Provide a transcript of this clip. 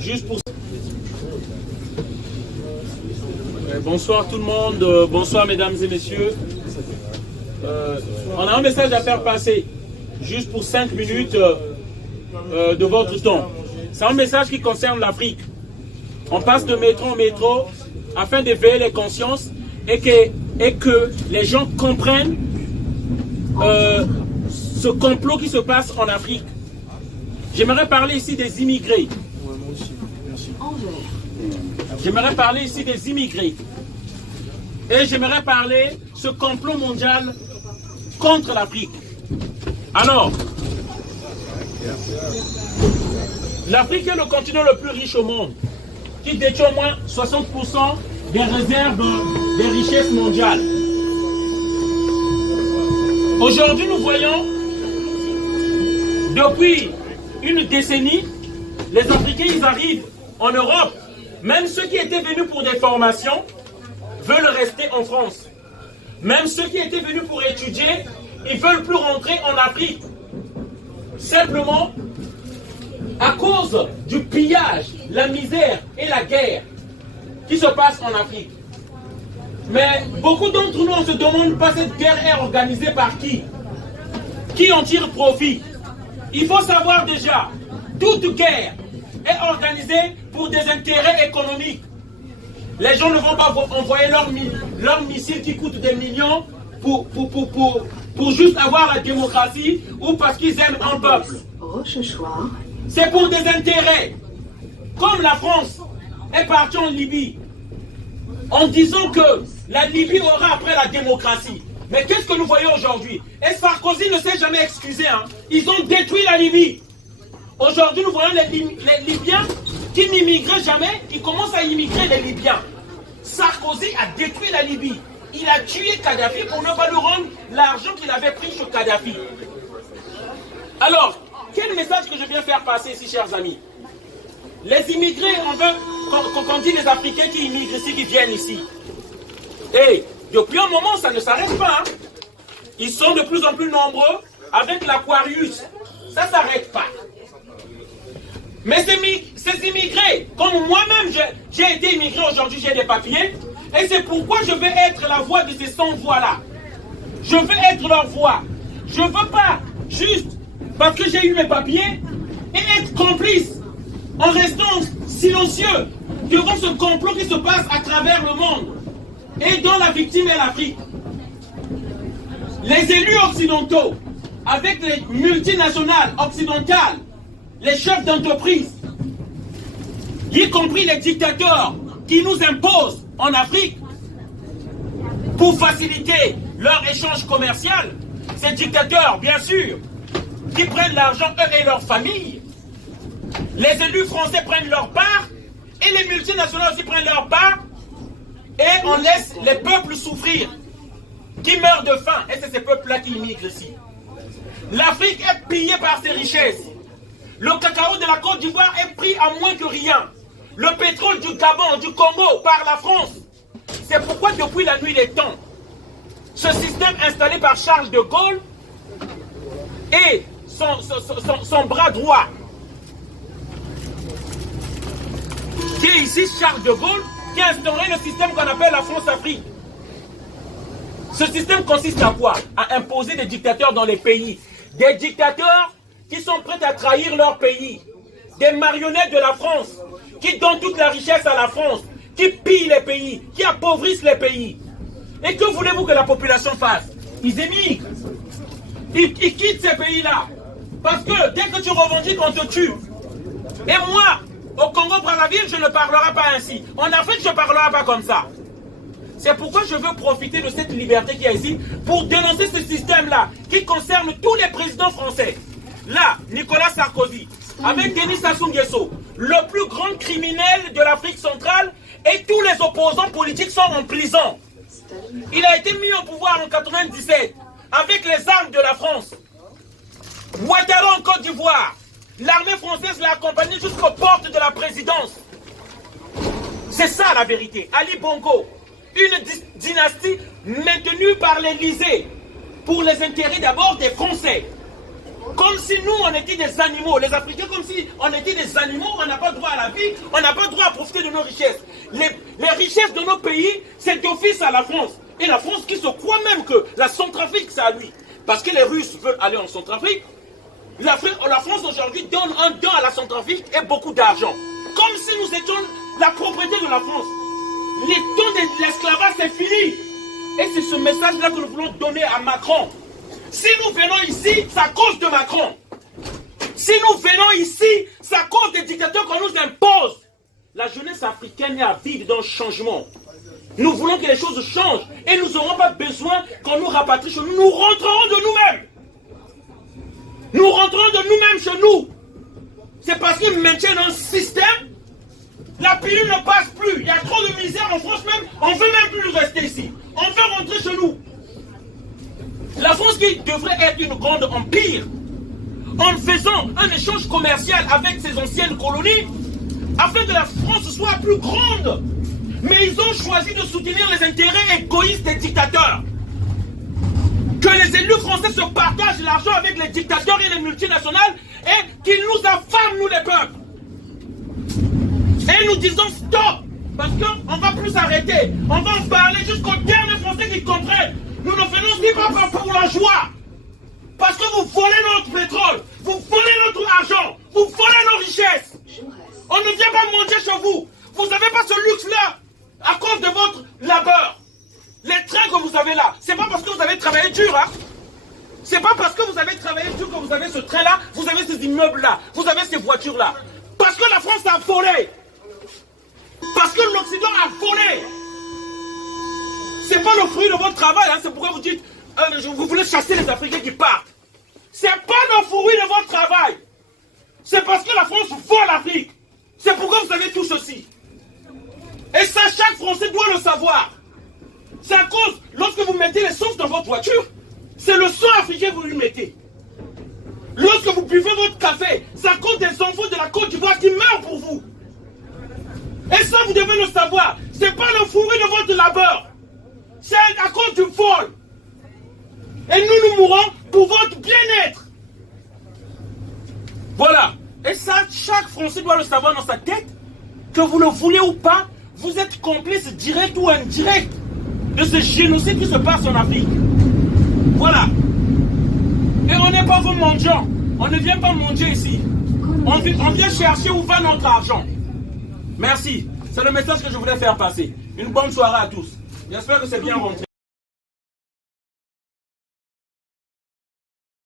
Juste pour... Bonsoir tout le monde, bonsoir mesdames et messieurs. On a un message à faire passer, juste pour 5 minutes de votre temps. C'est un message qui concerne l'Afrique. On passe de métro en métro afin d'éveiller les consciences et que les gens comprennent ce complot qui se passe en Afrique. J'aimerais parler ici des immigrés. J'aimerais parler ici des immigrés. Et j'aimerais parler ce complot mondial contre l'Afrique. Alors, l'Afrique est le continent le plus riche au monde, qui détient au moins 60% des réserves des richesses mondiales. Aujourd'hui, nous voyons, depuis une décennie, les Africains, ils arrivent en Europe. Même ceux qui étaient venus pour des formations veulent rester en France. Même ceux qui étaient venus pour étudier, ils ne veulent plus rentrer en Afrique. Simplement, à cause du pillage, la misère et la guerre qui se passent en Afrique. Mais beaucoup d'entre nous, on se demande pas cette guerre est organisée par qui? Qui en tire profit? Il faut savoir déjà, toute guerre est organisée pour des intérêts économiques. Les gens ne vont pas envoyer leurs missiles qui coûtent des millions pour juste avoir la démocratie ou parce qu'ils aiment un peuple. C'est pour des intérêts. Comme la France est partie en Libye en disant que la Libye aura après la démocratie. Mais qu'est-ce que nous voyons aujourd'hui? Et Sarkozy ne s'est jamais excusé. Hein. Ils ont détruit la Libye. Aujourd'hui, nous voyons les Libyens qui n'immigraient jamais, ils commencent à immigrer les Libyens. Sarkozy a détruit la Libye. Il a tué Kadhafi pour ne pas lui rendre l'argent qu'il avait pris sur Kadhafi. Alors, quel message que je viens faire passer ici, chers amis? Les immigrés, on veut, quand on dit les Africains qui immigrent ici, qui viennent ici. Et depuis un moment, ça ne s'arrête pas. Hein. Ils sont de plus en plus nombreux avec l'Aquarius. Ça ne s'arrête pas. Mais ces immigrés, comme moi-même, j'ai été immigré aujourd'hui, j'ai des papiers. Et c'est pourquoi je veux être la voix de ces 100 voix-là. Je veux être leur voix. Je ne veux pas juste parce que j'ai eu mes papiers et être complice en restant silencieux devant ce complot qui se passe à travers le monde et dont la victime est l'Afrique. Les élus occidentaux, avec les multinationales occidentales, les chefs d'entreprise, y compris les dictateurs qui nous imposent en Afrique pour faciliter leur échange commercial, ces dictateurs, bien sûr, qui prennent l'argent, eux et leurs familles, les élus français prennent leur part et les multinationales aussi prennent leur part et on laisse les peuples souffrir, qui meurent de faim, et c'est ces peuples-là qui immigrent ici. L'Afrique est pillée par ses richesses. Le cacao de la Côte d'Ivoire est pris à moins que rien. Le pétrole du Gabon, du Congo, par la France. C'est pourquoi depuis la nuit des temps, ce système installé par Charles de Gaulle et son bras droit, qui est ici Charles de Gaulle, qui a instauré le système qu'on appelle la France-Afrique. Ce système consiste à quoi? À imposer des dictateurs dans les pays. Des dictateurs qui sont prêts à trahir leur pays. Des marionnettes de la France, qui donnent toute la richesse à la France, qui pillent les pays, qui appauvrissent les pays. Et que voulez-vous que la population fasse? Ils émigrent. Ils quittent ces pays-là. Parce que dès que tu revendiques, on te tue. Et moi, au Congo-Brazzaville, je ne parlerai pas ainsi. En Afrique, je ne parlerai pas comme ça. C'est pourquoi je veux profiter de cette liberté qui est ici pour dénoncer ce système-là qui concerne tous les présidents français. Là, Nicolas Sarkozy, avec Denis Sassou Nguesso, le plus grand criminel de l'Afrique centrale, et tous les opposants politiques sont en prison. Il a été mis au pouvoir en 1997 avec les armes de la France. Ouattara en Côte d'Ivoire, l'armée française l'a accompagné jusqu'aux portes de la présidence. C'est ça la vérité. Ali Bongo, une dynastie maintenue par l'Élysée pour les intérêts d'abord des Français. Comme si nous, on était des animaux. Les Africains, comme si on était des animaux, on n'a pas droit à la vie, on n'a pas droit à profiter de nos richesses. Les richesses de nos pays, c'est d'office à la France. Et la France qui se croit même que la Centrafrique, c'est à lui. Parce que les Russes veulent aller en Centrafrique. La France aujourd'hui donne un don à la Centrafrique et beaucoup d'argent. Comme si nous étions la propriété de la France. Les temps de l'esclavage, c'est fini. Et c'est ce message-là que nous voulons donner à Macron. Si nous venons ici, c'est à cause de Macron. Si nous venons ici, c'est à cause des dictateurs qu'on nous impose. La jeunesse africaine est avide d'un changement. Nous voulons que les choses changent. Et nous n'aurons pas besoin qu'on nous rapatrie chez nous. Nous rentrerons de nous-mêmes. Nous rentrerons de nous-mêmes chez nous. C'est parce qu'ils maintiennent un système. La pilule ne passe plus. Il y a trop de misère en France même. On ne veut même plus rester ici. On veut rentrer chez nous. La France qui devrait être une grande empire, en faisant un échange commercial avec ses anciennes colonies, afin que la France soit plus grande. Mais ils ont choisi de soutenir les intérêts égoïstes des dictateurs. Que les élus français se partagent l'argent avec les dictateurs et les multinationales et qu'ils nous affament, nous les peuples. Et nous disons stop, parce qu'on ne va plus s'arrêter. On va en parler jusqu'au dernier Français qui comprenne. Nous ne faisons pas pour la joie. Parce que vous volez notre pétrole, vous volez notre argent, vous volez nos richesses. On ne vient pas manger chez vous. Vous n'avez pas ce luxe-là à cause de votre labeur. Les trains que vous avez là, c'est pas parce que vous avez travaillé dur, hein. C'est pas parce que vous avez travaillé dur que vous avez ce train-là, vous avez ces immeubles-là, vous avez ces voitures-là. Parce que la France a volé. Parce que l'Occident a volé. C'est pas le fruit de votre travail, hein. C'est pourquoi vous dites, vous voulez chasser les Africains qui partent. C'est pas le fruit de votre travail. C'est parce que la France vole l'Afrique. C'est pourquoi vous avez tout ceci. Et ça, chaque Français doit le savoir. C'est à cause, lorsque vous mettez l'essence dans votre voiture, c'est le sang africain que vous lui mettez. Lorsque vous buvez votre café, c'est à cause des enfants de la Côte d'Ivoire qui meurent pour vous. Et ça, vous devez le savoir. C'est pas le fruit de votre labeur. C'est à cause du vol. Et nous mourrons pour votre bien-être. Voilà. Et ça, chaque Français doit le savoir dans sa tête, que vous le voulez ou pas, vous êtes complice direct ou indirect de ce génocide qui se passe en Afrique. Voilà. Et on n'est pas vos mendiants. On ne vient pas manger ici. On vient chercher où va notre argent. Merci. C'est le message que je voulais faire passer. Une bonne soirée à tous. J'espère que c'est bien rentré.